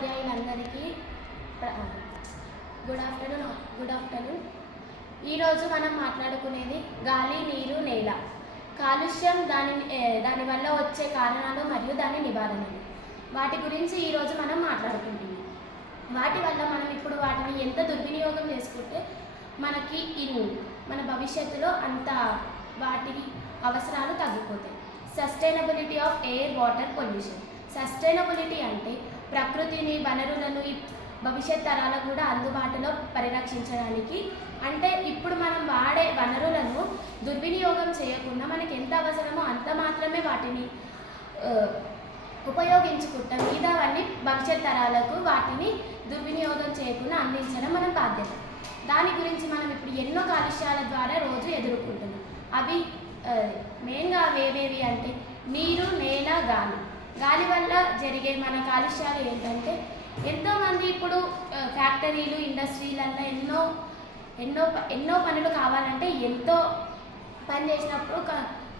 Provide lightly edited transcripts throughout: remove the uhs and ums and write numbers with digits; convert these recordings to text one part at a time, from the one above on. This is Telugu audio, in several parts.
ఉపాధ్యాయులందరికీ గుడ్ ఆఫ్టర్నూన్. ఈరోజు మనం మాట్లాడుకునేది గాలి, నీరు, నేల కాలుష్యం, దానివల్ల వచ్చే కారణాలు మరియు దాని నివారణలు. వాటి గురించి ఈరోజు మనం మాట్లాడుకుంటున్నాం. వాటి వల్ల మనం ఇప్పుడు వాటిని ఎంత దుర్వినియోగం చేసుకుంటే మన భవిష్యత్తులో అంత వాటి అవసరాలు తగ్గిపోతాయి. Sustainability of air, water, pollution. Sustainability అంటే ప్రకృతిని, వనరులను భవిష్యత్ తరాలకు కూడా అందుబాటులో పరిరక్షించడానికి. అంటే ఇప్పుడు మనం వాడే వనరులను దుర్వినియోగం చేయకుండా మనకి ఎంత అవసరమో అంత మాత్రమే వాటిని ఉపయోగించుకుంటాం. మిగతావన్నీ భవిష్యత్ తరాలకు వాటిని దుర్వినియోగం చేయకుండా అందించడం మన బాధ్యత. దాని గురించి మనం ఇప్పుడు ఎన్నో కాలుష్యాల ద్వారా రోజు ఎదుర్కొంటున్నాం. అవి మెయిన్గా అవేవేవి అంటే నీరు, నేల, గాలి. గాలి వల్ల జరిగే మన కాలుష్యాలు ఏంటంటే ఎంతోమంది ఇప్పుడు ఫ్యాక్టరీలు, ఇండస్ట్రీలల్లో ఎన్నో పనులు కావాలంటే ఎంతో పని చేసినప్పుడు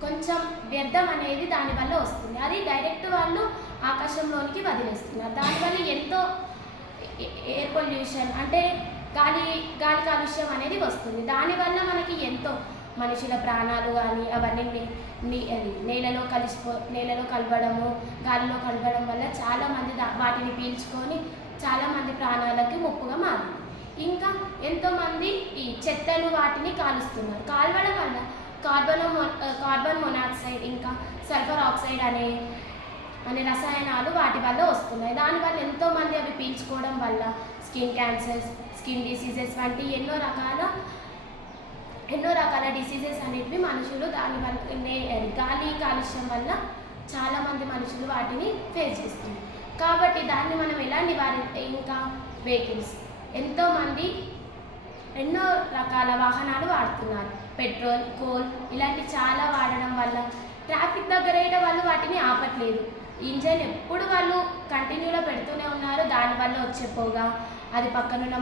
కొంచెం వ్యర్థం అనేది దానివల్ల వస్తుంది. అది డైరెక్ట్ వాళ్ళు ఆకాశంలోనికి వదిలేస్తున్నారు. దానివల్ల ఎంతో ఎయిర్ పొల్యూషన్ అంటే గాలి కాలుష్యం అనేది వస్తుంది. దానివల్ల మనకి ఎంతో మనుషుల ప్రాణాలు కానీ అవన్నీ నేలలో కలవడము, గాలిలో కలవడం వల్ల చాలామంది వాటిని పీల్చుకొని చాలామంది ప్రాణాలకి ముప్పుగా మారింది. ఇంకా ఎంతోమంది ఈ చెత్తను వాటిని కాలుస్తున్నారు. కాల్వడం వల్ల కార్బన్ మొనాక్సైడ్ ఇంకా సల్ఫర్ ఆక్సైడ్ అనే రసాయనాలు వాటి వల్ల వస్తున్నాయి. దానివల్ల ఎంతోమంది అవి పీల్చుకోవడం వల్ల స్కిన్ క్యాన్సర్స్, స్కిన్ డిసీజెస్ వంటి ఎన్నో రకాల డిసీజెస్ అనేటివి మనుషులు గాలి కాలుష్యం వల్ల చాలామంది మనుషులు వాటిని ఫేస్ చేస్తున్నారు. కాబట్టి దాన్ని మనం ఎలా ఇంకా వెహికల్స్, ఎంతోమంది ఎన్నో రకాల వాహనాలు వాడుతున్నారు. పెట్రోల్, కోల్ ఇలాంటి చాలా వాడడం వల్ల ట్రాఫిక్ దగ్గర వాళ్ళు వాటిని ఆపట్లేదు. ఇంజన్ ఎప్పుడు వాళ్ళు కంటిన్యూలో పెడుతూనే ఉన్నారు. దానివల్ల వచ్చే పొగ అది పక్కనున్న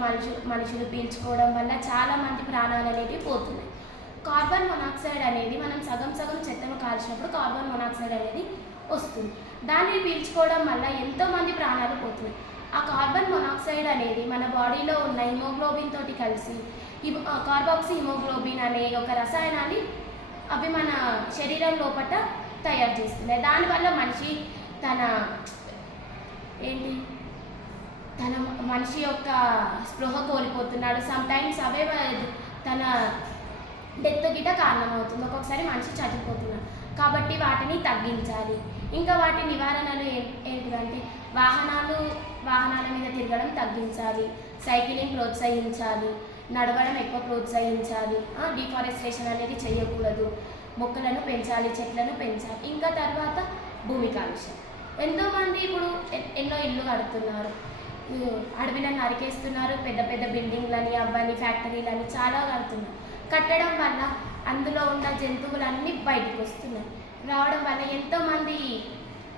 మనుషులు పీల్చుకోవడం వల్ల చాలామంది ప్రాణాలు అనేవి పోతున్నాయి. కార్బన్ మొనాక్సైడ్ అనేది మనం సగం చెత్తను కాల్చినప్పుడు కార్బన్ మొనాక్సైడ్ అనేది వస్తుంది. దాన్ని పీల్చుకోవడం వల్ల ఎంతోమంది ప్రాణాలు పోతున్నాయి. ఆ కార్బన్ మొనాక్సైడ్ అనేది మన బాడీలో ఉన్న హిమోగ్లోబిన్ తోటి కలిసి కార్బాక్సీ హిమోగ్లోబిన్ అనే ఒక రసాయనాన్ని అవి మన శరీరం లోపల తయారు చేస్తున్నాయి. దానివల్ల మనిషి మనిషి యొక్క స్పృహ కోల్పోతున్నాడు. సమ్టైమ్స్ అవే తన డెత్ గిట కారణమవుతుంది. ఒక్కొక్కసారి మనిషి చనిపోతున్నాడు. కాబట్టి వాటిని తగ్గించాలి. ఇంకా వాటి నివారణలు ఏంటిదంటే వాహనాల మీద తిరగడం తగ్గించాలి, సైక్లింగ్ ప్రోత్సహించాలి, నడవడం ఎక్కువ ప్రోత్సహించాలి, డిఫారెస్టేషన్ అనేది చేయకూడదు, మొక్కలను పెంచాలి, చెట్లను పెంచాలి. ఇంకా తర్వాత భూమి కాలుష్యం. ఎంతోమంది ఇప్పుడు ఎన్నో ఇళ్ళు కడుతున్నారు, అడవిలను నరికేస్తున్నారు, పెద్ద బిల్డింగ్లని అవన్నీ ఫ్యాక్టరీలని చాలా కట్టడం వల్ల అందులో ఉన్న జంతువులన్నీ బయటకు వస్తున్నాయి. రావడం వల్ల ఎంతోమంది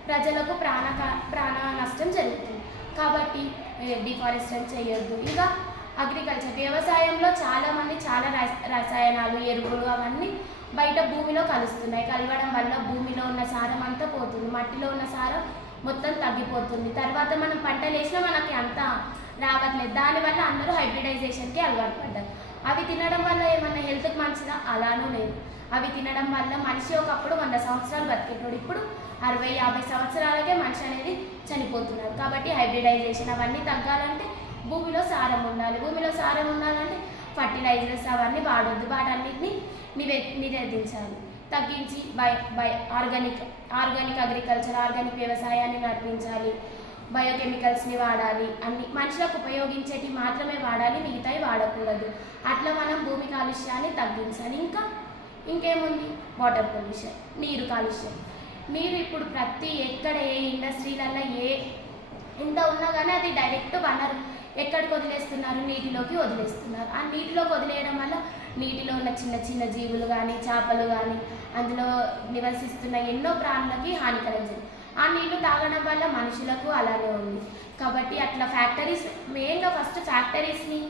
ప్రజలకు ప్రాణ నష్టం జరుగుతుంది. కాబట్టి డిఫారెస్టేషన్ చేయొద్దు. ఇంకా అగ్రికల్చర్, వ్యవసాయంలో చాలామంది చాలా రసాయనాలు, ఎరువులు అవన్నీ బయట భూమిలో కలుస్తున్నాయి. కలవడం వల్ల భూమిలో ఉన్న సారం అంతా పోతుంది, మట్టిలో ఉన్న సారం మొత్తం తగ్గిపోతుంది. తర్వాత మనం పంటలు వేసినా మనకి అంతా రావట్లేదు. దానివల్ల అందరూ హైబ్రిడైజేషన్కి అలవాటు పడ్డారు. అవి తినడం వల్ల ఏమన్నా హెల్త్కి మంచిదా? అలానూ లేదు. అవి తినడం వల్ల మనిషి ఒకప్పుడు 100 సంవత్సరాలు బతికేటోడు ఇప్పుడు 60-50 సంవత్సరాలకే మనిషి అనేది చనిపోతున్నారు. కాబట్టి హైబ్రిడైజేషన్ అవన్నీ తగ్గాలంటే భూమిలో సారం ఉండాలి. భూమిలో సారం ఉండాలంటే ఫర్టిలైజర్స్ అవన్నీ వాడొద్దు. వాటన్నిటిని నిరోధించాలి. తగ్గించి ఆర్గానిక్ అగ్రికల్చర్, ఆర్గానిక్ వ్యవసాయాన్ని నడిపించాలి. బయోకెమికల్స్ని వాడాలి. అన్ని మనుషులకు ఉపయోగించేటి మాత్రమే వాడాలి, మిగతావి వాడకూడదు. అట్లా మనం భూమి కాలుష్యాన్ని తగ్గించాలి. ఇంకేముంది? వాటర్ పొల్యూషన్, నీరు కాలుష్యం. నీరు ఇప్పుడు ఎక్కడ ఏ ఇండస్ట్రీలలో ఎంత ఉన్నా కానీ అది డైరెక్ట్ వనరు ఎక్కడికి వదిలేస్తున్నారు? నీటిలోకి వదిలేస్తున్నారు. ఆ నీటిలోకి వదిలేయడం వల్ల నీటిలో ఉన్న చిన్న జీవులు కానీ, చేపలు కానీ, అందులో నివసిస్తున్న ఎన్నో ప్రాణులకి హానికరం జరిగింది. ఆ నీళ్లు తాగడం వల్ల మనుషులకు అలానే ఉంది. కాబట్టి అట్లా మెయిన్గా ఫస్ట్ ఫ్యాక్టరీస్ని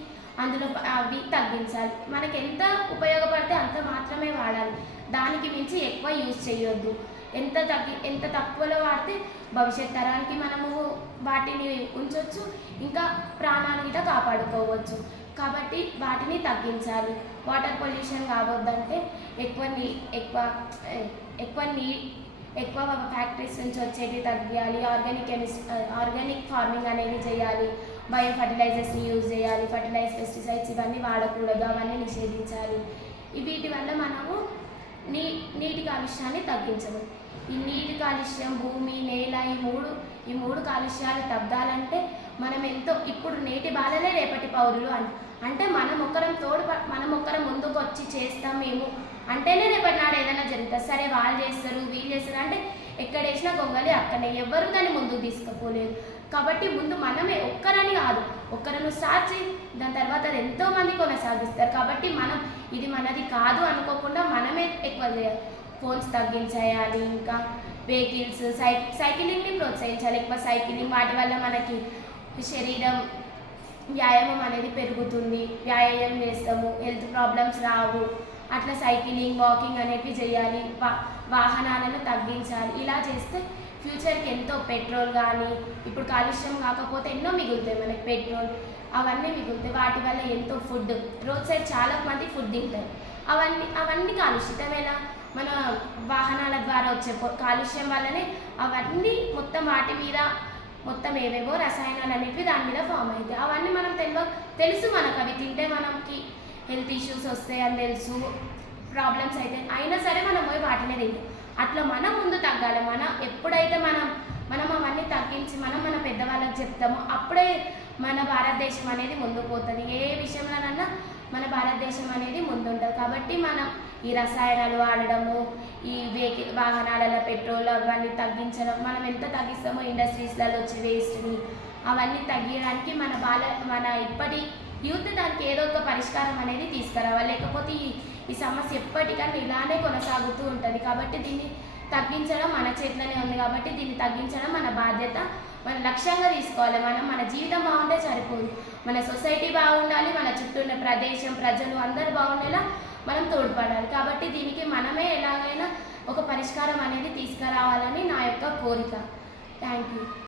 అందులో అవి తగ్గించాలి. మనకి ఎంత ఉపయోగపడితే అంత మాత్రమే వాడాలి. దానికి మించి ఎక్కువ యూజ్ చేయొద్దు. ఎంత తక్కువలో వాడితే భవిష్యత్ తరానికి మనము వాటిని ఉంచవచ్చు, ఇంకా ప్రాణాన్ని కూడా కాపాడుకోవచ్చు. కాబట్టి వాటిని తగ్గించాలి. వాటర్ పొల్యూషన్ కావద్దంటే ఎక్కువ ఫ్యాక్టరీస్ నుంచి వచ్చేది తగ్గాలి. ఆర్గానిక్ ఫార్మింగ్ అనేది చేయాలి. బయో ఫర్టిలైజర్స్ని యూజ్ చేయాలి. పెస్టిసైడ్స్ ఇవన్నీ వాడకూడదు, అవన్నీ నిషేధించాలి. వీటి వల్ల మనము నీటి కాలుష్యాన్ని తగ్గించవచ్చు. ఈ నీటి కాలుష్యం, భూమి, నేల ఈ మూడు కాలుష్యాలు తగ్గాలంటే మనం ఇప్పుడు నేటి బాలలే రేపటి పౌరులు అంటే మనం ఒక్కరం ముందుకు వచ్చి చేస్తాం మేము అంటేనే రేపటి నాడు ఏదైనా జరుగుతుంది. సరే వాళ్ళు చేస్తారు వీళ్ళు చేస్తారు అంటే ఎక్కడ వేసినా గొంగలి అక్కడే, ఎవరు దాన్ని ముందుకు తీసుకుపోలేదు. కాబట్టి ముందు మనమే ఒక్కరని కాదు, ఒక్కరను స్టార్ట్ చేయి, దాని తర్వాత అది ఎంతోమంది కొనసాగిస్తారు. కాబట్టి మనం ఇది మనది కాదు అనుకోకుండా మనమే ఎక్కువ చేయాలి. ఫోన్స్ తగ్గించేయాలి, ఇంకా వెహికల్స్, సైక్లింగ్ని ప్రోత్సహించాలి. ఎక్కువ సైక్లింగ్, వాటి వల్ల మనకి శరీరం వ్యాయామం అనేది పెరుగుతుంది. వ్యాయామం చేస్తాము, హెల్త్ ప్రాబ్లమ్స్ రావు. అట్లా సైక్లింగ్, వాకింగ్ అనేవి చేయాలి. వాహనాలను తగ్గించాలి. ఇలా చేస్తే ఫ్యూచర్కి ఎంతో పెట్రోల్ కానీ, ఇప్పుడు కాలుష్యం కాకపోతే ఎన్నో మిగులుతాయి మనకి, పెట్రోల్ అవన్నీ మిగులుతాయి. వాటి వల్ల ఎంతో ఫుడ్, రోడ్ సైడ్ చాలా మంది ఫుడ్ తింటారు. అవన్నీ కాలుష్యమైన మన వాహనాల ద్వారా వచ్చే కాలుష్యం వల్లనే అవన్నీ మొత్తం వాటి మీద మొత్తం ఏవేవో రసాయనాలు అనేవి దాని మీద ఫామ్ అవుతాయి. అవన్నీ మనం తెలుసు మనకు, అవి తింటే మనకి హెల్త్ ఇష్యూస్ వస్తాయి అని తెలుసు, ప్రాబ్లమ్స్ అయితే అయినా సరే మనం పోయి వాటినే తింటాం. అట్లా మనం ముందు తగ్గాలి. ఎప్పుడైతే మనం అవన్నీ తగ్గించి మన పెద్దవాళ్ళకి చెప్తామో అప్పుడే మన భారతదేశం అనేది ముందుకు పోతుంది. ఏ విషయంలోనన్నా మన భారతదేశం అనేది ముందుంటుంది. కాబట్టి మనం ఈ రసాయనాలు వాడడము, ఈ వాహనాలలో పెట్రోల్ అవన్నీ తగ్గించడం, మనం ఎంత తగ్గిస్తామో ఇండస్ట్రీస్లలో వచ్చే వేస్ట్ని అవన్నీ తగ్గించడానికి మన ఇప్పటి యూత్ దానికి ఏదో ఒక పరిష్కారం అనేది తీసుకురావాలి. లేకపోతే ఈ సమస్య ఎప్పటికన్నా ఇలానే కొనసాగుతూ ఉంటుంది. కాబట్టి దీన్ని తగ్గించడం మన చేతిలోనే ఉంది. కాబట్టి దీన్ని తగ్గించడం మన బాధ్యత, మన లక్ష్యంగా తీసుకోవాలి. మన జీవితం బాగుంటే సరిపోదు, మన సొసైటీ బాగుండాలి, మన చుట్టూ ఉన్న ప్రదేశం, ప్రజలు అందరూ బాగుండేలా మనం తోడ్పడాలి. కాబట్టి దీనికి మనమే ఎలాగైనా ఒక పరిష్కారం అనేది తీసుకురావాలని నా యొక్క కోరిక. Thank you.